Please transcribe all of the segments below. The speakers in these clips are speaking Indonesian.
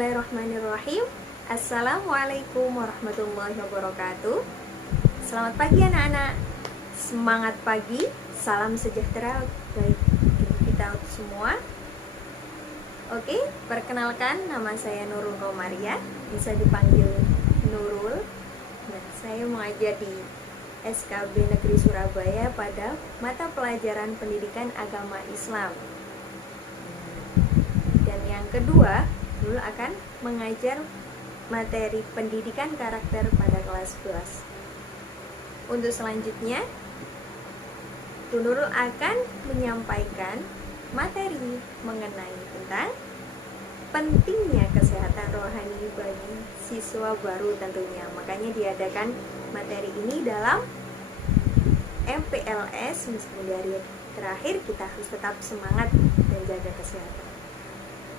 Bismillahirrahmanirrahim. Assalamualaikum warahmatullahi wabarakatuh. Selamat pagi anak-anak. Semangat pagi. Salam sejahtera bagi kita semua. Oke, perkenalkan nama saya Nurul Romaria, bisa dipanggil Nurul. Dan saya mengajar di SKB Negeri Surabaya pada mata pelajaran Pendidikan Agama Islam. Dan yang kedua, Nurul akan mengajar materi pendidikan karakter pada kelas 11. Untuk selanjutnya, Nurul akan menyampaikan materi mengenai tentang pentingnya kesehatan rohani bagi siswa baru tentunya. Makanya diadakan materi ini dalam MPLS, meskipun dari terakhir kita harus tetap semangat dan jaga kesehatan.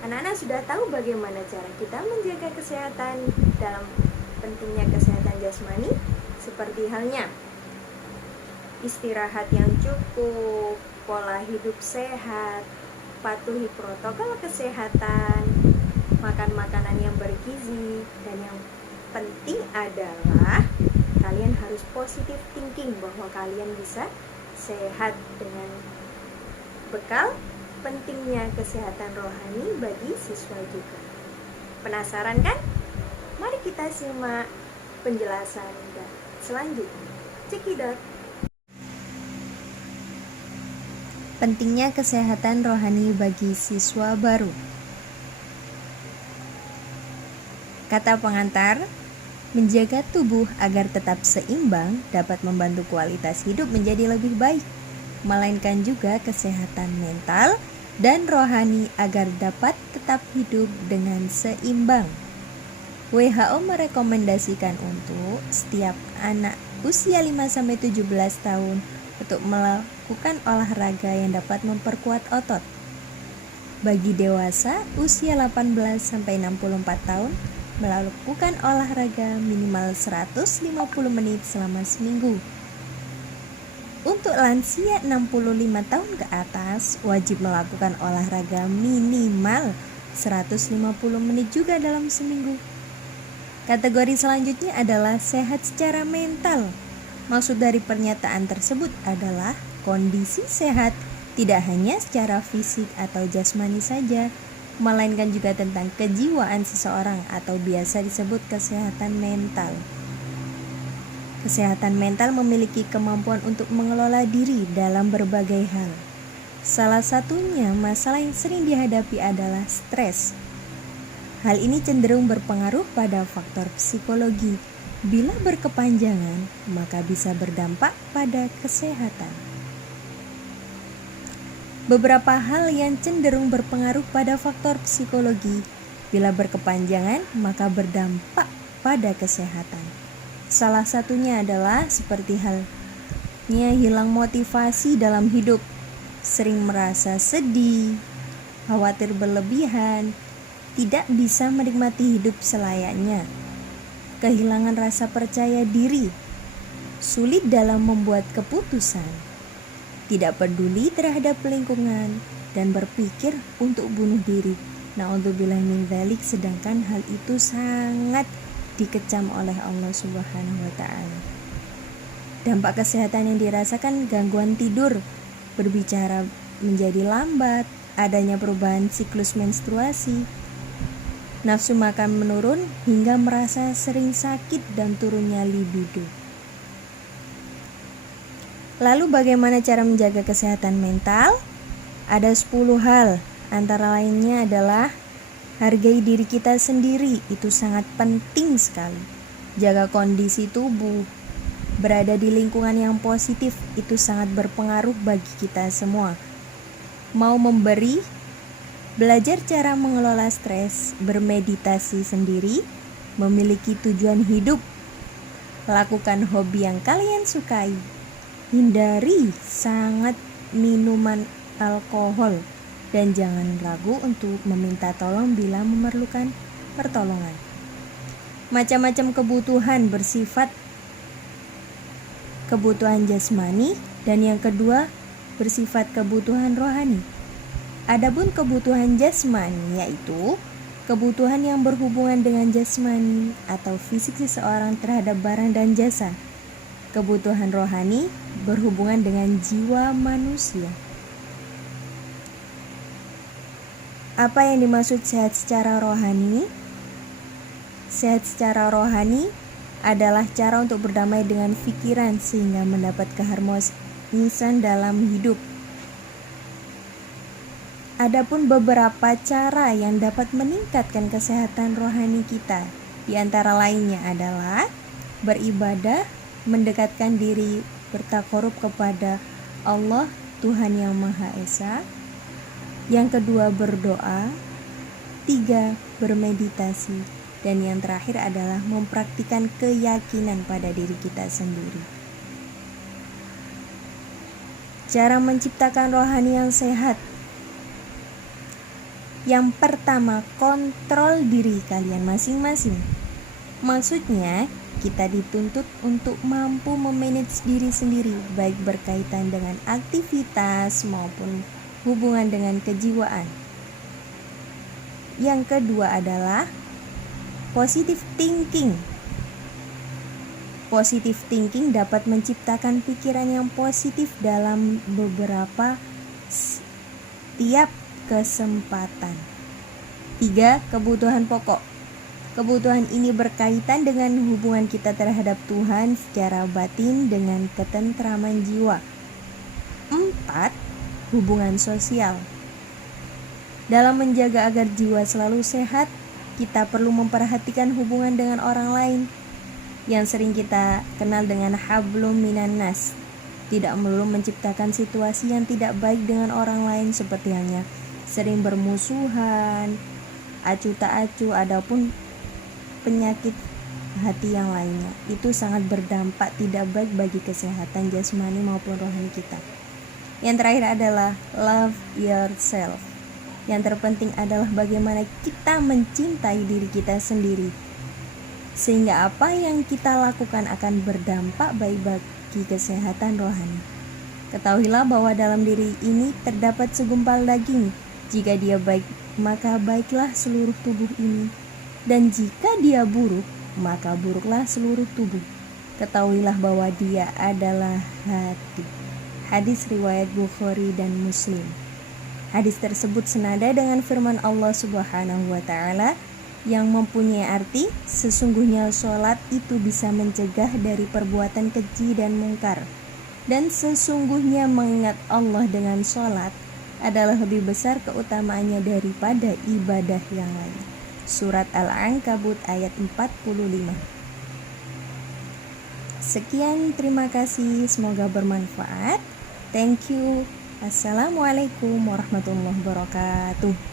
Anak-anak sudah tahu bagaimana cara kita menjaga kesehatan dalam pentingnya kesehatan jasmani, seperti halnya istirahat yang cukup, pola hidup sehat, patuhi protokol kesehatan, makan makanan yang bergizi, dan yang penting adalah kalian harus positive thinking bahwa kalian bisa sehat dengan bekal pentingnya kesehatan rohani bagi siswa juga. Penasaran kan? Mari kita simak penjelasan dan selanjutnya. Cekidot. Pentingnya kesehatan rohani bagi siswa baru. Kata pengantar, menjaga tubuh agar tetap seimbang dapat membantu kualitas hidup menjadi lebih baik, melainkan juga kesehatan mental dan rohani agar dapat tetap hidup dengan seimbang. WHO merekomendasikan untuk setiap anak usia 5-17 tahun untuk melakukan olahraga yang dapat memperkuat otot. Bagi dewasa usia 18-64 tahun, melakukan olahraga minimal 150 menit selama seminggu. Untuk lansia 65 tahun ke atas, wajib melakukan olahraga minimal 150 menit juga dalam seminggu. Kategori selanjutnya adalah sehat secara mental. Maksud dari pernyataan tersebut adalah kondisi sehat tidak hanya secara fisik atau jasmani saja, melainkan juga tentang kejiwaan seseorang atau biasa disebut kesehatan mental. Kesehatan mental memiliki kemampuan untuk mengelola diri dalam berbagai hal. Salah satunya masalah yang sering dihadapi adalah stres. Hal ini cenderung berpengaruh pada faktor psikologi. Bila berkepanjangan, maka bisa berdampak pada kesehatan. Beberapa hal yang cenderung berpengaruh pada faktor psikologi, bila berkepanjangan, maka berdampak pada kesehatan. Salah satunya adalah seperti halnya hilang motivasi dalam hidup, sering merasa sedih, khawatir berlebihan, tidak bisa menikmati hidup selayaknya, kehilangan rasa percaya diri, sulit dalam membuat keputusan, tidak peduli terhadap lingkungan, dan berpikir untuk bunuh diri. Na'udzubillah min dzalik, sedangkan hal itu sangat dikecam oleh Allah Subhanahu wa ta'ala. Dampak kesehatan yang dirasakan gangguan tidur, berbicara menjadi lambat, adanya perubahan siklus menstruasi, nafsu makan menurun hingga merasa sering sakit dan turunnya libido. Lalu bagaimana cara menjaga kesehatan mental? Ada 10 hal, antara lainnya adalah hargai diri kita sendiri, itu sangat penting sekali. Jaga kondisi tubuh, berada di lingkungan yang positif, itu sangat berpengaruh bagi kita semua. Mau memberi, belajar cara mengelola stres, bermeditasi sendiri, memiliki tujuan hidup, lakukan hobi yang kalian sukai, hindari sangat minuman alkohol, dan jangan ragu untuk meminta tolong bila memerlukan pertolongan. Macam-macam kebutuhan bersifat kebutuhan jasmani, dan yang kedua bersifat kebutuhan rohani. Adapun kebutuhan jasmani yaitu kebutuhan yang berhubungan dengan jasmani atau fisik seseorang terhadap barang dan jasa. Kebutuhan rohani berhubungan dengan jiwa manusia. Apa yang dimaksud sehat secara rohani? Sehat secara rohani adalah cara untuk berdamai dengan pikiran sehingga mendapat keharmonisan dalam hidup. Adapun beberapa cara yang dapat meningkatkan kesehatan rohani kita, di antara lainnya adalah beribadah, mendekatkan diri, bertakarub kepada Allah, Tuhan yang Maha Esa. Yang kedua, berdoa. 3, bermeditasi. Dan yang terakhir adalah mempraktikkan keyakinan pada diri kita sendiri. Cara menciptakan rohani yang sehat. Yang pertama, kontrol diri kalian masing-masing. Maksudnya, kita dituntut untuk mampu memanage diri sendiri, baik berkaitan dengan aktivitas maupun hubungan dengan kejiwaan. Yang kedua adalah positive thinking. Positive thinking dapat menciptakan pikiran yang positif dalam beberapa setiap kesempatan. 3, kebutuhan pokok. Kebutuhan ini berkaitan dengan hubungan kita terhadap Tuhan secara batin dengan ketentraman jiwa. 4, hubungan sosial. Dalam menjaga agar jiwa selalu sehat, kita perlu memperhatikan hubungan dengan orang lain yang sering kita kenal dengan hablum minan nas. Tidak melulu menciptakan situasi yang tidak baik dengan orang lain seperti halnya sering bermusuhan, acuh tak acuh, ataupun penyakit hati yang lainnya. Itu sangat berdampak tidak baik bagi kesehatan jasmani maupun rohani kita. Yang terakhir adalah love yourself. Yang terpenting adalah bagaimana kita mencintai diri kita sendiri, sehingga apa yang kita lakukan akan berdampak baik bagi kesehatan rohani. Ketahuilah bahwa dalam diri ini terdapat segumpal daging. Jika dia baik, maka baiklah seluruh tubuh ini. Dan jika dia buruk, maka buruklah seluruh tubuh. Ketahuilah bahwa dia adalah hati. Hadis riwayat Bukhari dan Muslim. Hadis tersebut senada dengan firman Allah Subhanahu wa Ta'ala yang mempunyai arti, sesungguhnya sholat itu bisa mencegah dari perbuatan keji dan mungkar. Dan sesungguhnya mengingat Allah dengan sholat adalah lebih besar keutamaannya daripada ibadah yang lain. Surat Al-Ankabut ayat 45. Sekian, terima kasih, semoga bermanfaat. Thank you. Assalamualaikum warahmatullahi wabarakatuh.